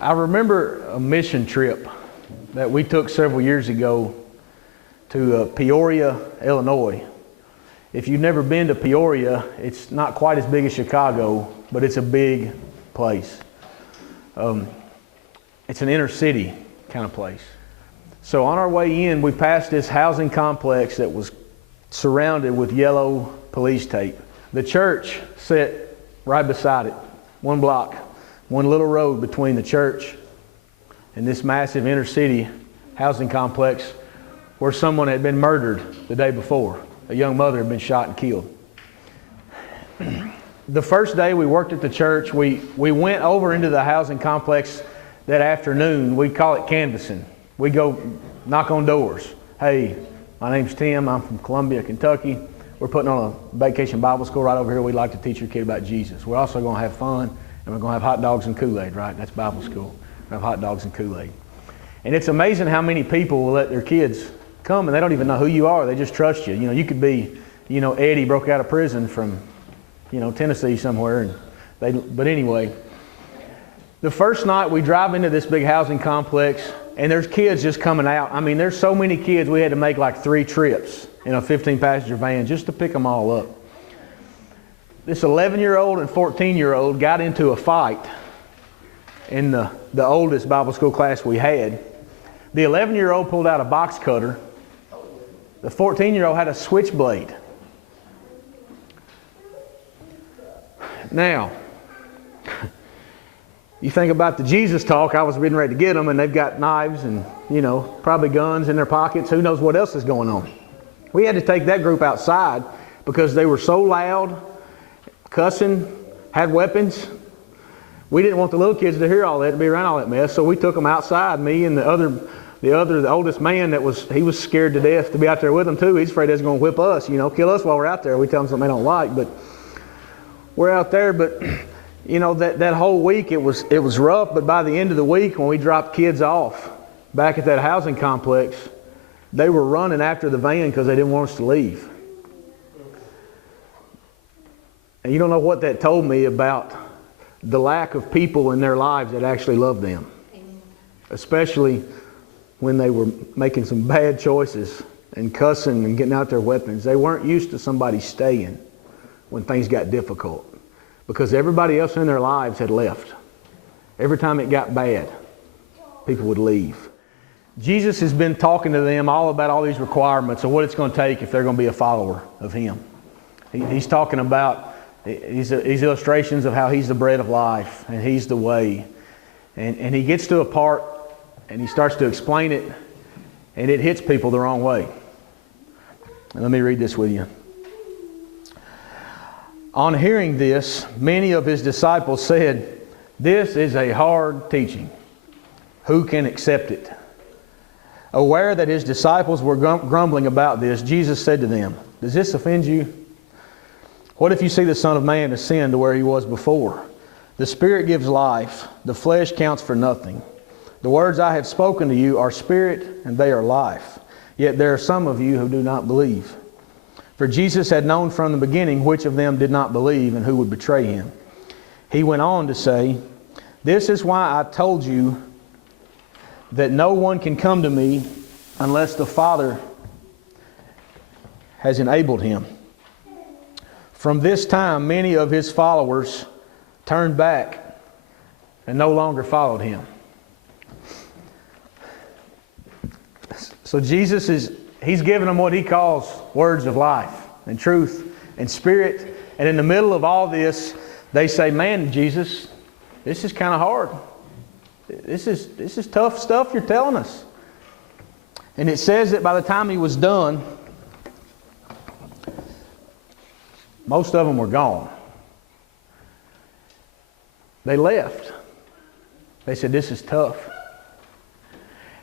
I remember a mission trip that we took several years ago to Peoria, Illinois. If you've never been to Peoria, it's not quite as big as Chicago, but it's a big place. It's an inner city kind of place. So on our way in, we passed this housing complex that was surrounded with yellow police tape. The church sat right beside it, one block, one little road between the church and this massive inner city housing complex where someone had been murdered the day before. A young mother had been shot and killed. The first day we worked at the church, we went over into the housing complex that afternoon. We call it canvassing. We go knock on doors. Hey, my name's Tim. I'm from Columbia, Kentucky. We're putting on a vacation Bible school right over here. We'd like to teach your kid about Jesus. We're also going to have fun, and we're going to have hot dogs and Kool-Aid, right? That's Bible school. We have hot dogs and Kool-Aid. And it's amazing how many people will let their kids come, and they don't even know who you are. They just trust you. You know, you could be, Eddie broke out of prison from, Tennessee somewhere. But anyway, the first night we drive into this big housing complex, and there's kids just coming out. I mean, there's so many kids, we had to make like 3 trips in a 15-passenger van just to pick them all up. This 11-year-old and 14-year-old got into a fight in the oldest Bible school class we had. The 11-year-old pulled out a box cutter. The 14-year-old had a switchblade. Now, you think about the Jesus talk, I was getting ready to get them, and they've got knives and, probably guns in their pockets. Who knows what else is going on? We had to take that group outside because they were so loud, cussing, had weapons. We didn't want the little kids to hear all that, to be around all that mess, so we took them outside. Me and the oldest man, he was scared to death to be out there with them too. He's afraid they're going to whip us, kill us while we're out there. We tell them something they don't like, but we're out there. But that whole week it was rough. But by the end of the week, when we dropped kids off back at that housing complex, they were running after the van because they didn't want us to leave. And you don't know what that told me about the lack of people in their lives that actually love them, especially when they were making some bad choices and cussing and getting out their weapons. They weren't used to somebody staying when things got difficult because everybody else in their lives had left. Every time it got bad, people would leave. Jesus has been talking to them all about all these requirements of what it's going to take if they're going to be a follower of Him. He's talking about these illustrations of how He's the bread of life and He's the way. And He gets to a part and He starts to explain it, and it hits people the wrong way. And let me read this with you. On hearing this, many of His disciples said, "This is a hard teaching. Who can accept it?" Aware that His disciples were grumbling about this, Jesus said to them, "Does this offend you? What if you see the Son of Man ascend to where He was before? The Spirit gives life. The flesh counts for nothing. The words I have spoken to you are spirit and they are life. Yet there are some of you who do not believe." For Jesus had known from the beginning which of them did not believe and who would betray Him. He went on to say, "This is why I told you that no one can come to me unless the Father has enabled him." From this time, many of His followers turned back and no longer followed Him. So Jesus He's giving them what He calls words of life and truth and spirit. And in the middle of all this, they say, "Man, Jesus, this is kind of hard. This is tough stuff you're telling us." And it says that by the time He was done, most of them were gone. They left. They said, "This is tough."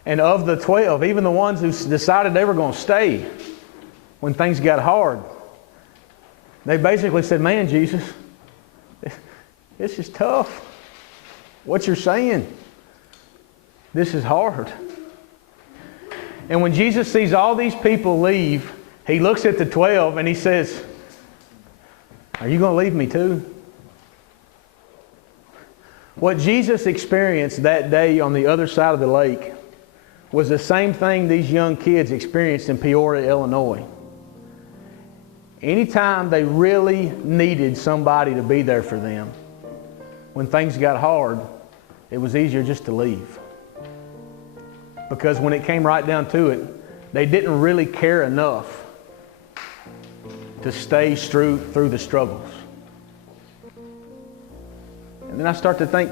And of the 12, even the ones who decided they were going to stay when things got hard, they basically said, "Man, Jesus, this is tough. What you're saying, this is hard." And when Jesus sees all these people leave, He looks at the 12 and He says, "Are you going to leave me too?" What Jesus experienced that day on the other side of the lake was the same thing these young kids experienced in Peoria, Illinois. Anytime they really needed somebody to be there for them, when things got hard, it was easier just to leave. Because when it came right down to it, they didn't really care enough to stay through the struggles. And then I start to think,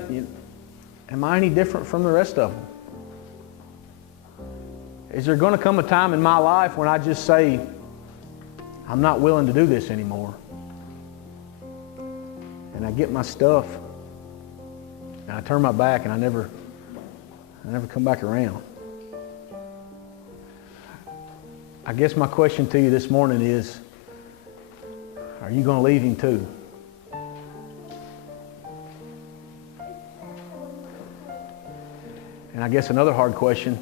am I any different from the rest of them? Is there going to come a time in my life when I just say, I'm not willing to do this anymore? And I get my stuff, and I turn my back, and I never come back around. I guess my question to you this morning is, are you going to leave him too? And I guess another hard question,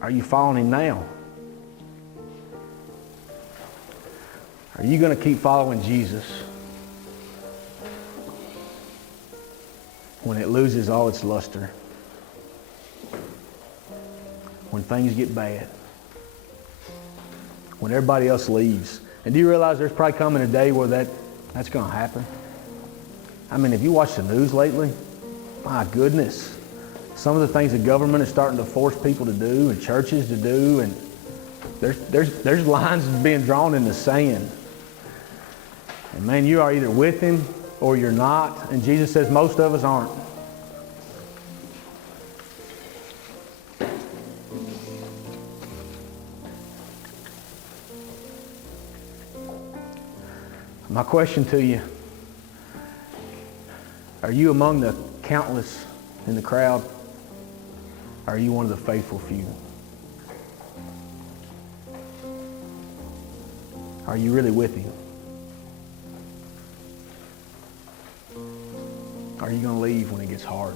are you following him now? Are you going to keep following Jesus when it loses all its luster? When things get bad? When everybody else leaves? And do you realize there's probably coming a day where that's going to happen? I mean, have you watched the news lately? My goodness. Some of the things the government is starting to force people to do and churches to do, and there's lines being drawn in the sand. And man, you are either with him or you're not. And Jesus says most of us aren't. My question to you, are you among the countless in the crowd? Or are you one of the faithful few? Are you really with him? Are you going to leave when it gets hard?